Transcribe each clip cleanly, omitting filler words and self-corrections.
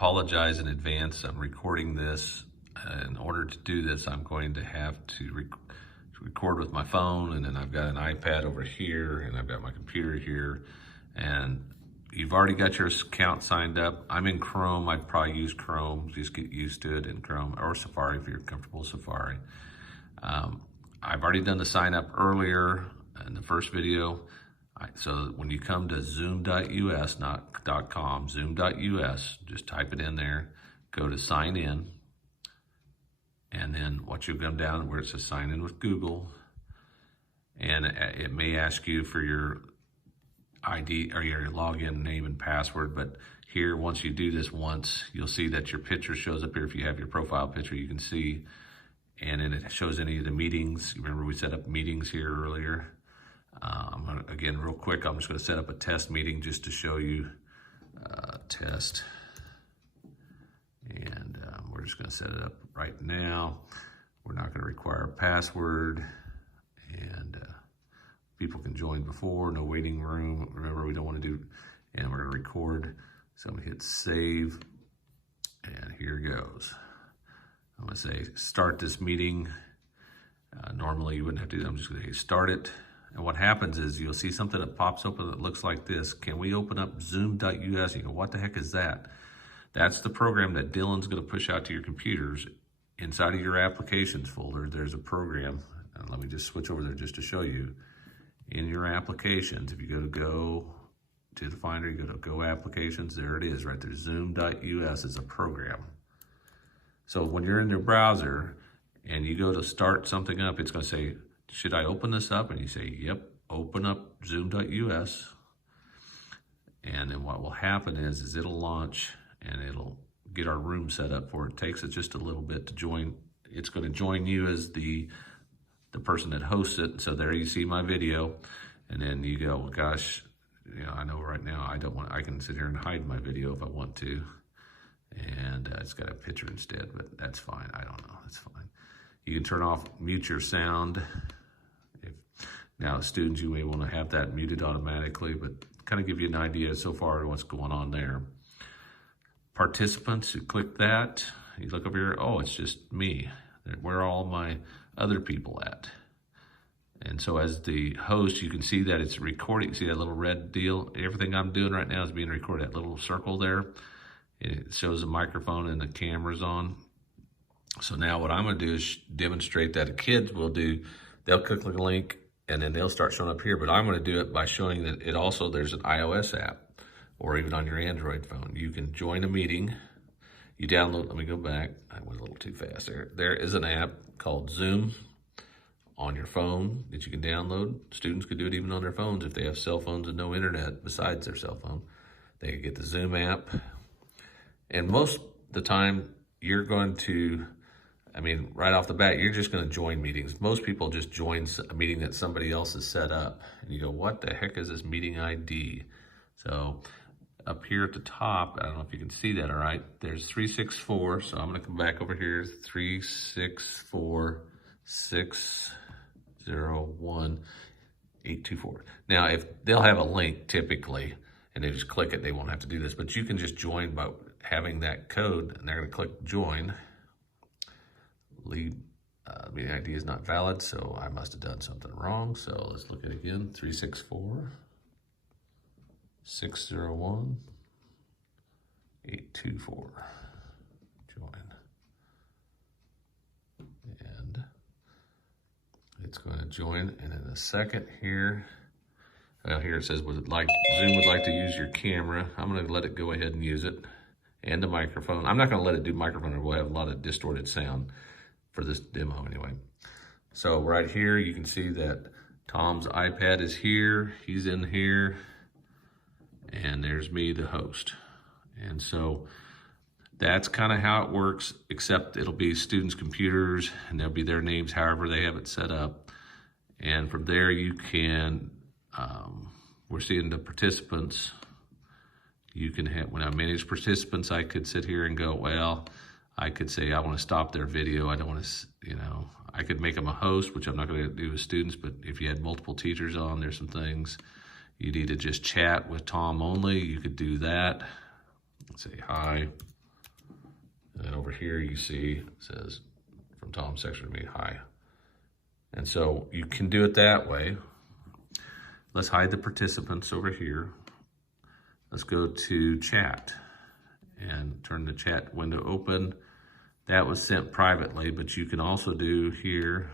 apologize in advance. I'm recording this. In order to do this, I'm going to have to record with my phone, and then I've got an iPad over here, and I've got my computer here, and you've already got your account signed up. I'm in Chrome. I'd probably use Chrome. Just get used to it in Chrome, or Safari if you're comfortable with Safari. I've already done the sign up earlier in the first video. So when you come to zoom.us, not .com, zoom.us, just type it in there, go to sign in, and then what you'll come down where it says sign in with Google, and it may ask you for your ID or your login name and password, but here, once you do this once, you'll see that your picture shows up here. If you have your profile picture, you can see, and then it shows any of the meetings. Remember we set up meetings here earlier. I'm gonna, again, real quick, I'm just gonna set up a test meeting just to show you test. And we're just gonna set it up right now. We're not gonna require a password, and people can join before, no waiting room. Remember, we don't wanna do, and we're gonna record. So I'm gonna hit save, and here goes. I'm gonna say, start this meeting. Normally you wouldn't have to do that. I'm just gonna hit start it. And what happens is you'll see something that pops open that looks like this. Can we open up zoom.us? You go, what the heck is that? That's the program that Dylan's gonna push out to your computers. Inside of your applications folder, there's a program. And let me just switch over there just to show you. In your applications, if you go to the Finder, you go to Go Applications, there it is right there. Zoom.us is a program. So when you're in your browser and you go to start something up, it's gonna say, should I open this up? And you say, yep, open up zoom.us. And then what will happen is it'll launch and it'll get our room set up for it. It takes it just a little bit to join. It's gonna join you as the person that hosts it. So there you see my video. And then you go, well, gosh, you know, I know right now I can sit here and hide my video if I want to. And it's got a picture instead, but that's fine. I don't know, that's fine. You can turn off, mute your sound. Now, students, you may want to have that muted automatically, but kind of give you an idea so far of what's going on there. Participants, you click that, you look over here, oh, it's just me. Where are all my other people at? And so as the host, you can see that it's recording. See that little red deal? Everything I'm doing right now is being recorded. That little circle there, it shows the microphone and the camera's on. So now what I'm gonna do is demonstrate that the kids will do, they'll click the link and then they'll start showing up here, but I'm gonna do it by showing that it also, there's an iOS app or even on your Android phone. You can join a meeting, you download, let me go back, I went a little too fast there. There is an app called Zoom on your phone that you can download. Students could do it even on their phones if they have cell phones and no internet besides their cell phone. They could get the Zoom app. And most of the time, you're going to, I mean, right off the bat, you're just going to join meetings. Most people just join a meeting that somebody else has set up. And you go, what the heck is this meeting ID? So up here at the top, I don't know if you can see that, all right? There's 364. So I'm going to come back over here, 364-601-824. Now, if they'll have a link typically, and they just click it, they won't have to do this, but you can just join by having that code, and they're gonna click join. Lead meeting ID is not valid, so I must have done something wrong. So let's look at it again, 364-601-824. Join. And it's gonna join, and in a second here, well, here it says, Zoom would like to use your camera. I'm gonna let it go ahead and use it, and the microphone. I'm not gonna let it do microphone, or we'll have a lot of distorted sound for this demo anyway. So right here, you can see that Tom's iPad is here, he's in here, and there's me, the host. And so that's kind of how it works, except it'll be students' computers, and there'll be their names, however they have it set up. And from there, you can, we're seeing the participants. You can have, when I manage participants, I could sit here and go, well, I could say, I want to stop their video. I don't want to, you know, I could make them a host, which I'm not going to do with students, but if you had multiple teachers on, there's some things. You need to just chat with Tom only. You could do that. Let's say hi. over here you see it says from Tom Sextro to me, hi. And so you can do it that way. Let's hide the participants over here. Let's go to chat and turn the chat window open. That was sent privately, but you can also do here,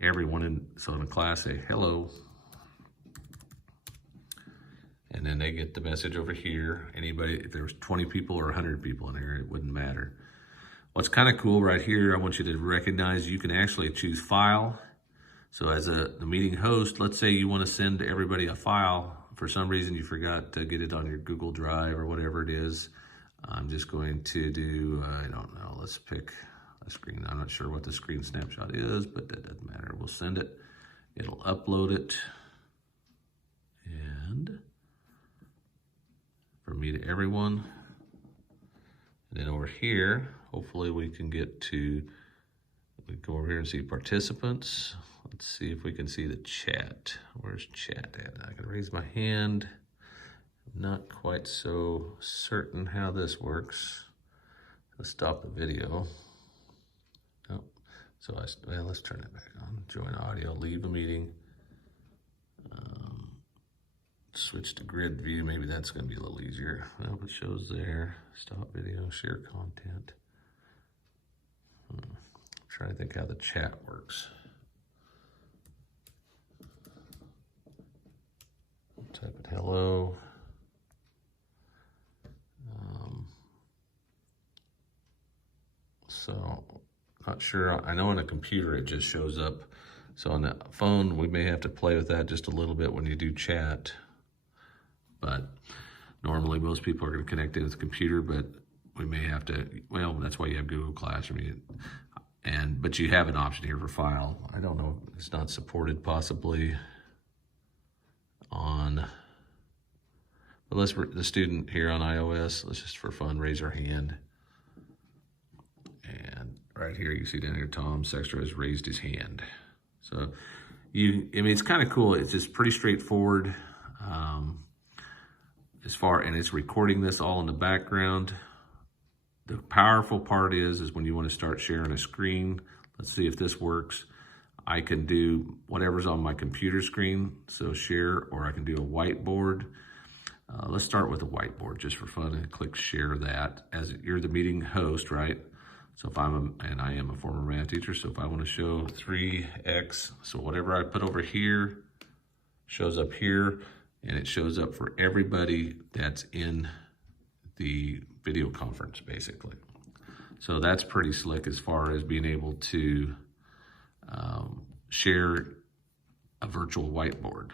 everyone so in the class say hello. And then they get the message over here. Anybody, if there was 20 people or 100 people in here, it wouldn't matter. What's kind of cool right here, I want you to recognize you can actually choose file. So as the meeting host, let's say you want to send everybody a file. For some reason you forgot to get it on your Google Drive or whatever it is. I'm just going to do, I don't know, let's pick a screen. I'm not sure what the screen snapshot is, but that doesn't matter. We'll send it. It'll upload it. And from me to everyone. And then over here, hopefully we can get to, we go over here and see participants. Let's see if we can see the chat. Where's chat at? I can raise my hand. I'm not quite so certain how this works. Let's stop the video. Oh, so well, let's turn it back on. Join audio, leave a meeting. Switch to grid view, maybe that's gonna be a little easier. Well, it shows there, stop video, share content. I'm trying to think how the chat works. Type it hello. So, not sure, I know on a computer it just shows up. So on the phone, we may have to play with that just a little bit when you do chat. But normally most people are going to connect in with the computer, but we may have to, well, that's why you have Google Classroom. But you have an option here for file. I don't know, it's not supported possibly on, but the student here on iOS, let's just for fun raise our hand. And right here, you see down here, Tom Sextro has raised his hand. So I mean, it's kind of cool. It's just pretty straightforward. And it's recording this all in the background. The powerful part is when you want to start sharing a screen. Let's see if this works. I can do whatever's on my computer screen, so share, or I can do a whiteboard. Let's start with a whiteboard just for fun and click share that. As you're the meeting host, right? So if I am a former math teacher, so if I want to show 3x, so whatever I put over here shows up here, and it shows up for everybody that's in the video conference, basically. So that's pretty slick as far as being able to share a virtual whiteboard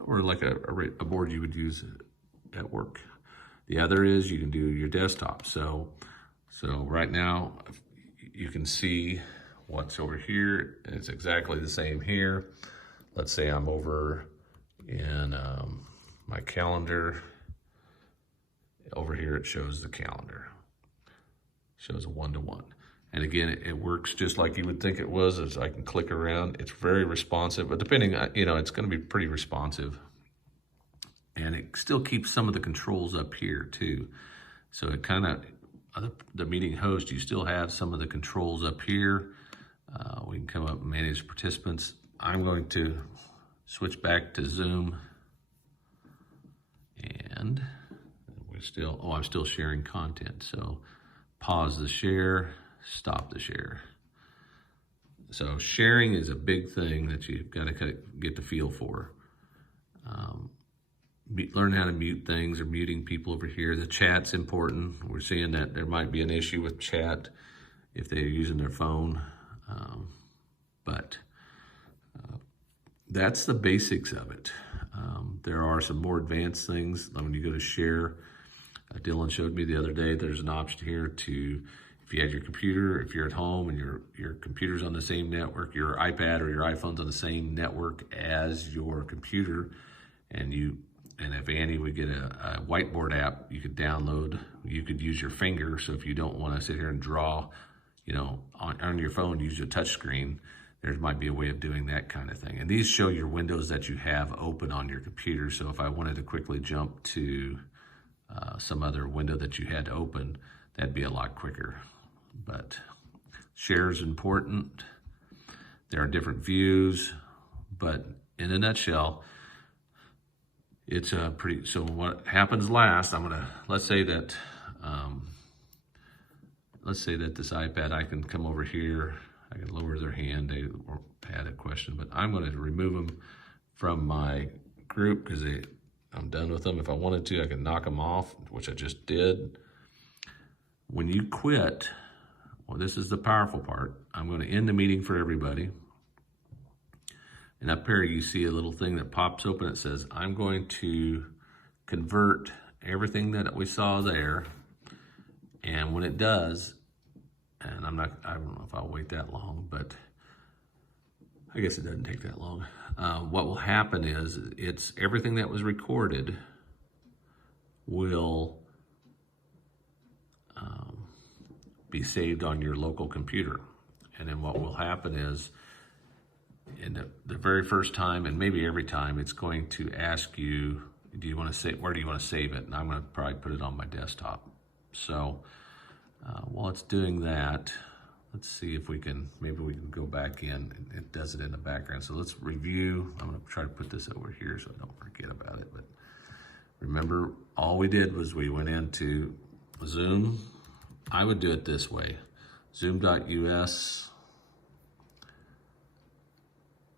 or like a board you would use at work. The other is you can do your desktop. So right now you can see what's over here. It's exactly the same here. Let's say I'm over in my calendar. Over here it shows the calendar. Shows a one-to-one. And again, it works just like you would think it was, as I can click around. It's very responsive, but depending on, it's gonna be pretty responsive. And it still keeps some of the controls up here too. So it kind of, the meeting host, you still have some of the controls up here. We can come up and manage participants. I'm going to switch back to Zoom. And I'm still sharing content. So pause the share, stop the share. So sharing is a big thing that you've got to get the feel for. Learn how to mute things or muting people over here. The chat's important. We're seeing that there might be an issue with chat if they're using their phone. But that's the basics of it. There are some more advanced things when you go to share. Dylan showed me the other day, there's an option here to, if you have your computer, if you're at home and your computer's on the same network, your iPad or your iPhone's on the same network as your computer, and if Annie would get a whiteboard app, you could download, you could use your finger. So if you don't want to sit here and draw, on your phone, use your touch screen. There might be a way of doing that kind of thing. And these show your windows that you have open on your computer. So if I wanted to quickly jump to some other window that you had open, that'd be a lot quicker. but share is important. There are different views, but in a nutshell, it's a pretty, so what happens last, let's say that this iPad, I can come over here, I can lower their hand, they had a question, but I'm going to remove them from my group because I'm done with them. If I wanted to, I can knock them off, which I just did. When you quit, well, this is the powerful part. I'm going to end the meeting for everybody. And up here, you see a little thing that pops open. It says, I'm going to convert everything that we saw there. And when it does, and I don't know if I'll wait that long, but I guess it doesn't take that long. What will happen is it's everything that was recorded will be saved on your local computer. And then what will happen is in the very first time, and maybe every time, it's going to ask you, where do you want to save it? And I'm going to probably put it on my desktop. So while it's doing that, let's see if maybe we can go back in and it does it in the background. So let's review. I'm going to try to put this over here so I don't forget about it. But remember, all we did was we went into Zoom. I would do it this way, zoom.us.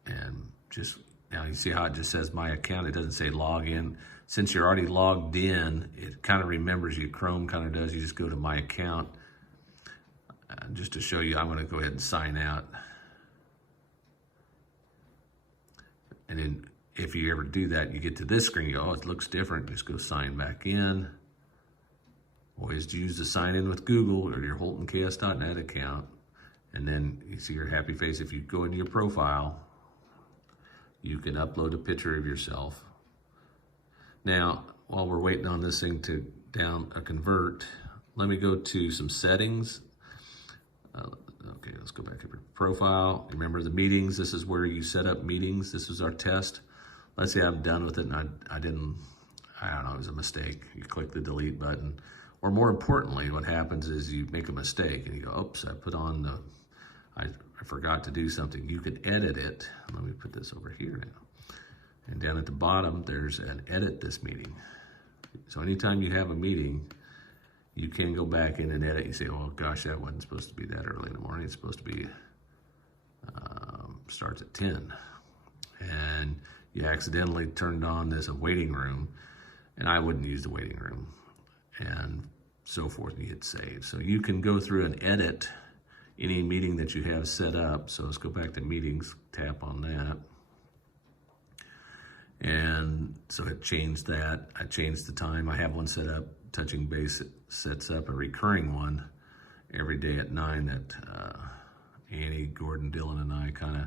And just, now you see how it just says my account. It doesn't say log in. Since you're already logged in, it kind of remembers you. Chrome kind of does. You just go to my account. Just to show you, I'm going to go ahead and sign out. And then if you ever do that, you get to this screen, you go, oh, it looks different. Just go sign back in. Always use the sign in with Google or your HoltonKS.net account. And then you see your happy face. If you go into your profile, you can upload a picture of yourself. Now, while we're waiting on this thing to convert, let me go to some settings. Okay, let's go back to your profile. Remember the meetings. This is where you set up meetings. This is our test. Let's say I'm done with it and I don't know, it was a mistake. You click the delete button. Or more importantly, what happens is you make a mistake and you go, oops, I forgot to do something. You can edit it. Let me put this over here now. And down at the bottom, there's an edit this meeting. So anytime you have a meeting, you can go back in and edit. You say, oh gosh, that wasn't supposed to be that early in the morning. It's supposed to be, starts at 10. And you accidentally turned on this waiting room, and I wouldn't use the waiting room, and so forth, and you hit save. So you can go through and edit any meeting that you have set up. So let's go back to meetings, tap on that. And so it changed that. I changed the time. I have one set up. Touching Base, it sets up a recurring one every day at 9 that Annie, Gordon, Dylan, and I kind of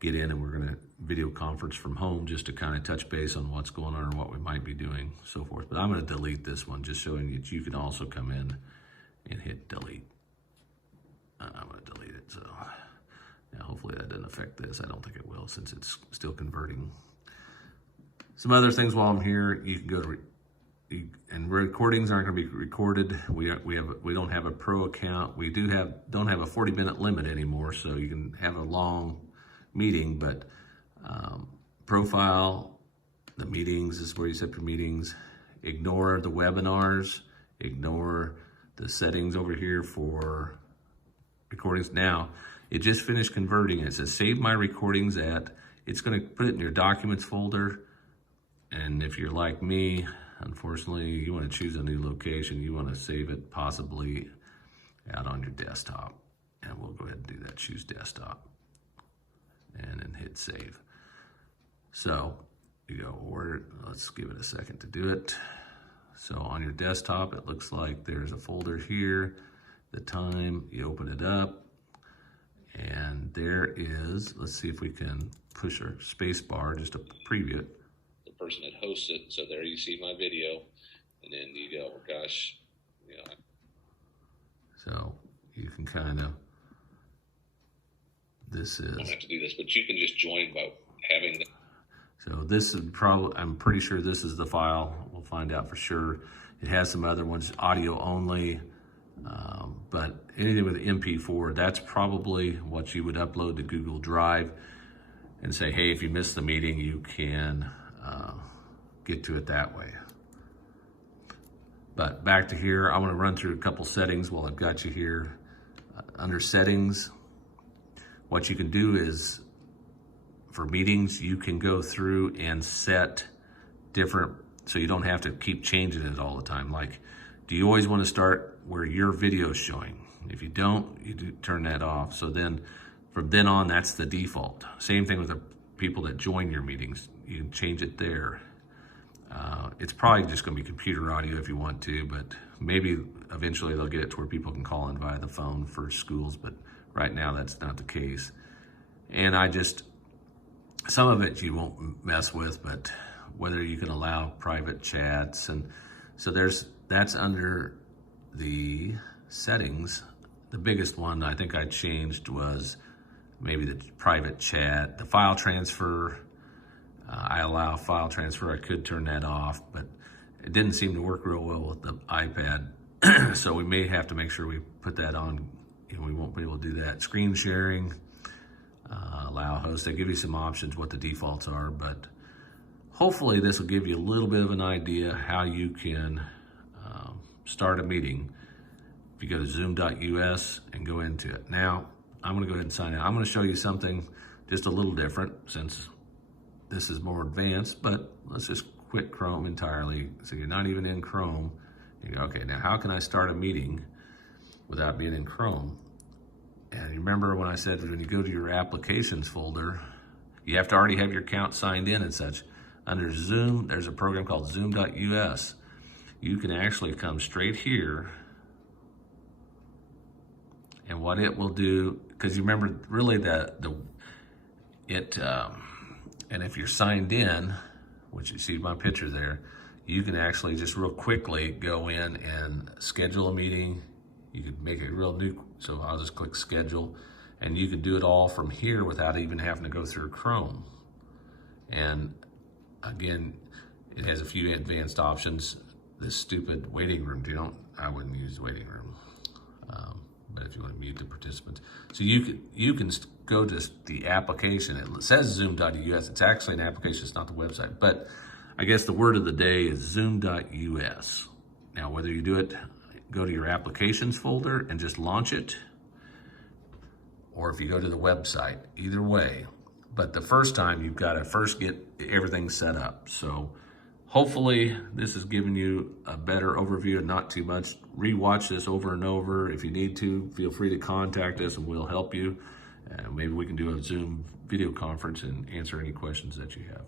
get in, and we're going to video conference from home just to kind of touch base on what's going on or what we might be doing, so forth. But I'm going to delete this one, just showing you that you can also come in and hit delete. I'm going to delete it. So yeah, hopefully that doesn't affect this. I don't think it will, since it's still converting. Some other things while I'm here, you can go to and recordings aren't going to be recorded. We don't have a pro account. We don't have a 40-minute limit anymore, so you can have a long meeting. But profile, the meetings is where you set your meetings. Ignore the webinars. Ignore the settings over here for recordings. Now, it just finished converting. It says save my recordings at. It's going to put it in your documents folder. And if you're like me, unfortunately, you want to choose a new location. You want to save it possibly out on your desktop. And we'll go ahead and do that. Choose desktop. And then hit save. So you go, or let's give it a second to do it. So on your desktop, it looks like there's a folder here. The time, you open it up. And there is, let's see if we can push our space bar just to preview it. Person that hosts it, so there you see my video, and then you go, oh gosh, you know. So you can kind of, this is. You don't have to do this, but you can just join by having the. So this is probably, I'm pretty sure this is the file. We'll find out for sure. It has some other ones, audio only, But anything with MP4, that's probably what you would upload to Google Drive and say, hey, if you missed the meeting, you can get to it that way. But back to here, I'm gonna run through a couple settings while I've got you here. Under settings, what you can do is, for meetings, you can go through and set different, so you don't have to keep changing it all the time. Like, do you always want to start where your video is showing? If you don't, you do turn that off. So then, from then on, that's the default. Same thing with the people that join your meetings. You can change it there. It's probably just going to be computer audio if you want to, but maybe eventually they'll get it to where people can call in via the phone for schools, but right now that's not the case. And some of it you won't mess with, but whether you can allow private chats, and so that's under the settings. The biggest one I think I changed was maybe the private chat, the file transfer. I allow file transfer. I could turn that off, but it didn't seem to work real well with the iPad. So we may have to make sure we put that on. We won't be able to do that. Screen sharing, allow host. They give you some options what the defaults are, but hopefully this will give you a little bit of an idea how you can start a meeting. If you go to zoom.us and go into it. Now, I'm gonna go ahead and sign in. I'm gonna show you something just a little different since this is more advanced, but let's just quit Chrome entirely. So you're not even in Chrome. You go, okay, now how can I start a meeting without being in Chrome? And you remember when I said when you go to your applications folder, you have to already have your account signed in and such. Under Zoom, there's a program called zoom.us. You can actually come straight here, and what it will do, because you remember really and if you're signed in, which you see my picture there, you can actually just real quickly go in and schedule a meeting. You could make it real new, so I'll just click schedule, and you can do it all from here without even having to go through Chrome. And again, it has a few advanced options. This stupid waiting room, I wouldn't use waiting room. But if you want to mute the participants. So you can go to the application. It says zoom.us. It's actually an application, it's not the website. But I guess the word of the day is zoom.us. Now, whether you do it, go to your applications folder and just launch it, or if you go to the website, either way. But the first time, you've got to first get everything set up. So hopefully this has given you a better overview and not too much. Rewatch this over and over. If you need to, feel free to contact us and we'll help you. Maybe we can do a Zoom video conference and answer any questions that you have.